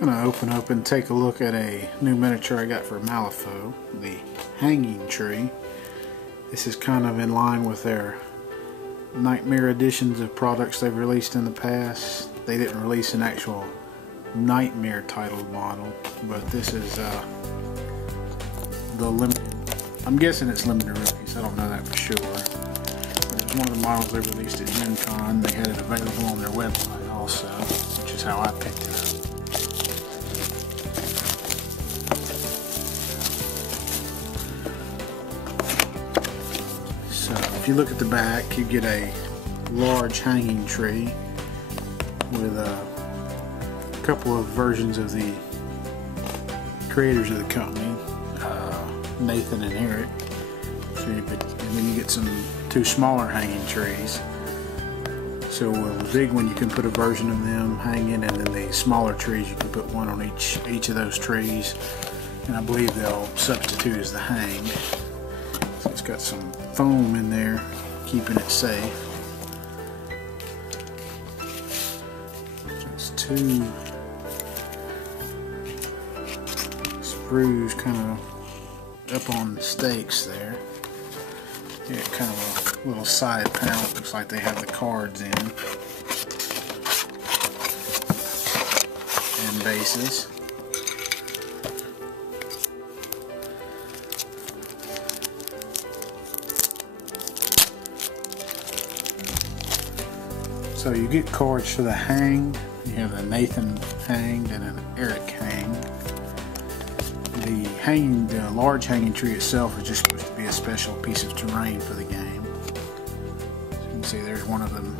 I'm going to open up and take a look at a new miniature I got for Malifaux, the hanging tree. This is kind of in line with their nightmare editions of products they've released in the past. They didn't release an actual nightmare titled model, but this is the limited. I'm guessing it's limited release, I don't know that for sure. But it's one of the models they released at Gen Con. They had it available on their website also, which is how I picked it up. So if you look at the back, you get a large hanging tree with a couple of versions of the creators of the company, Nathan and Eric. So and then you get two smaller hanging trees. So the big one you can put a version of them hanging, and then the smaller trees you can put one on each of those trees, and I believe they'll substitute as the hang. So it's got some foam in there keeping it safe. It's two sprues kind of up on the stakes there. Yeah, kind of a little side panel. Looks like they have the cards in and bases. So you get cards for the hang. You have a Nathan hang and an Eric hang. The large hanging tree itself is just supposed to be a special piece of terrain for the game. So you can see there's one of them.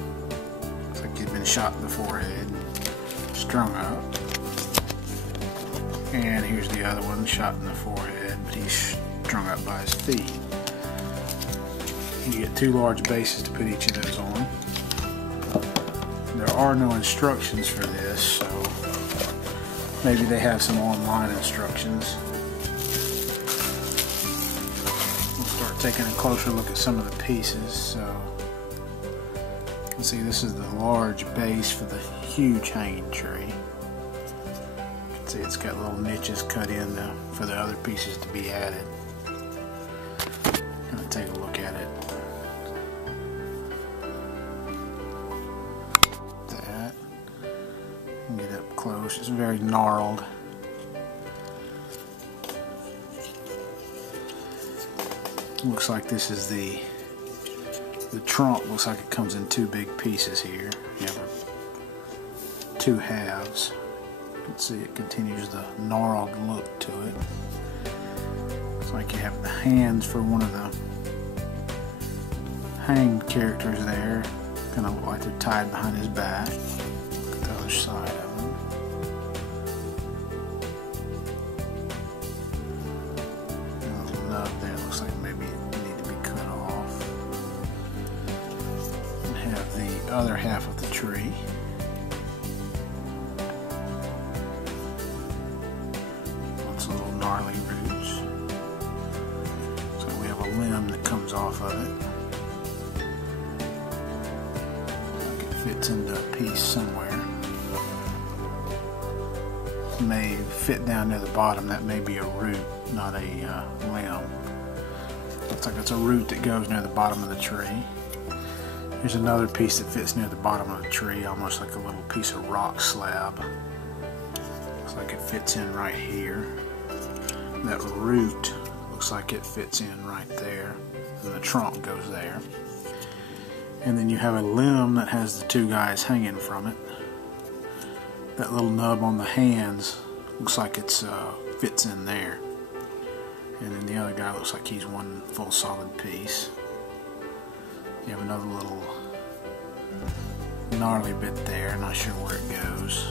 Looks like he'd been shot in the forehead, strung up. And here's the other one, shot in the forehead, but he's strung up by his feet. You get two large bases to put each of those on. There are no instructions for this, so maybe they have some online instructions. We'll start taking a closer look at some of the pieces. So you can see this is the large base for the huge hanging tree. You can see it's got little niches cut in for the other pieces to be added. I'm going to take a look at it. Get up close. It's very gnarled. Looks like this is the trunk. Looks like it comes in two big pieces here. You have two halves. You can see it continues the gnarled look to it. Looks like you have the hands for one of the hanged characters there. Kind of look like they're tied behind his back. The other side of them. And a little nub there, looks like maybe it need to be cut off. And have the other half of the tree. Lots of little gnarly roots. So we have a limb that comes off of it. Like it fits into a piece somewhere. May fit down near the bottom. That may be a root, not a limb. Looks like it's a root that goes near the bottom of the tree. Here's another piece that fits near the bottom of the tree, almost like a little piece of rock slab. Looks like it fits in right here. That root looks like it fits in right there, and the trunk goes there. And then you have a limb that has the two guys hanging from it. That little nub on the hands looks like it's fits in there, and then the other guy looks like he's one full solid piece. You have another little gnarly bit there, not sure where it goes.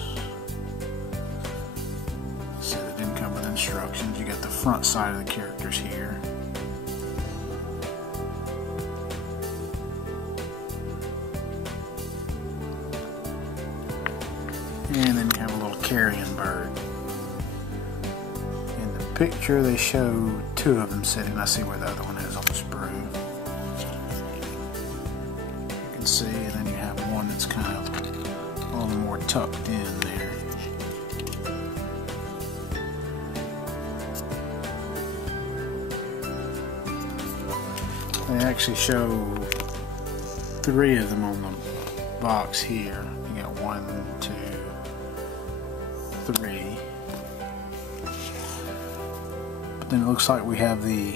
So it didn't come with instructions. You got the front side of the characters here. And then you have a little carrion bird. In the picture they show two of them sitting. I see where the other one is on the sprue. You can see, and then you have one that's kind of a little more tucked in there. actually show 3 of them on the box here. You got 1, 2, 3. But then it looks like we have the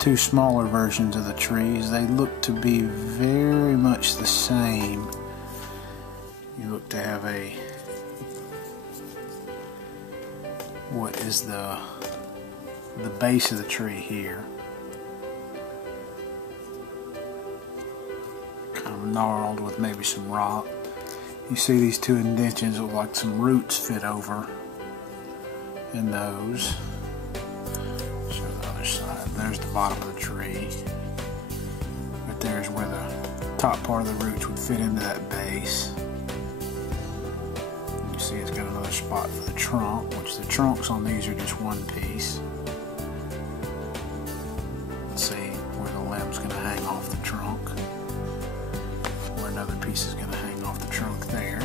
2 smaller versions of the trees. They look to be very much the same. You look to have a, what is the base of the tree here, kind of gnarled with maybe some rock. You see these 2 indentions look like some roots fit over in those. Show the other side. There's the bottom of the tree, but there's where the top part of the roots would fit into that base. You see it's got another spot for the trunk, which the trunks on these are just 1 piece. Let's see where the limb's going to hang off the trunk, where another piece is going to hang off the trunk there.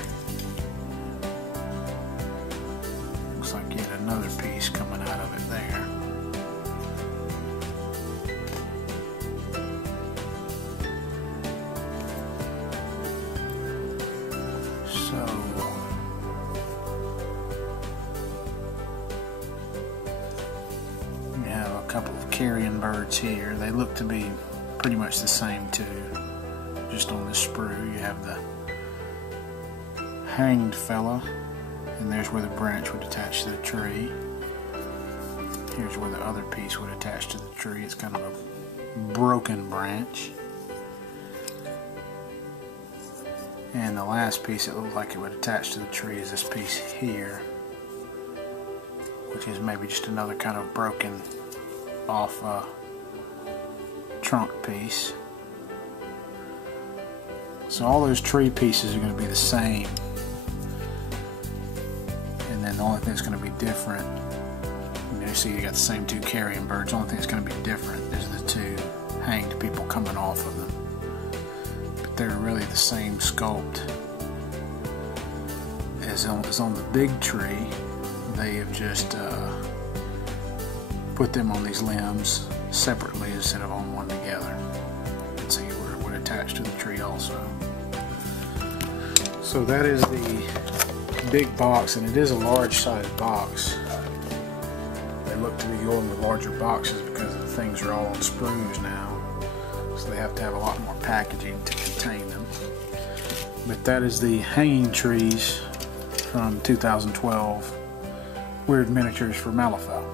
Looks like yet another piece coming out of it there. So we have a couple of carrion birds here. They look to be pretty much the same too. Just on this sprue you have the hanged fella, and there's where the branch would attach to the tree. Here's where the other piece would attach to the tree. It's kind of a broken branch. And the last piece that looks like it would attach to the tree is this piece here, which is maybe just another kind of broken off trunk piece. So all those tree pieces are going to be the same, and then the only thing that's going to be different, you see you got the same 2 carrion birds. The only thing that's going to be different is the 2 hanged people coming off of them. But they're really the same sculpt as on the big tree. They have just put them on these limbs separately instead of on one together. You can see where it would attach to the tree also. So that is the big box, and it is a large sized box. They look to be going with larger boxes because the things are all on sprues now, so they have to have a lot more packaging to contain them. But that is the hanging trees from 2012 Wyrd Miniatures for Malifaux.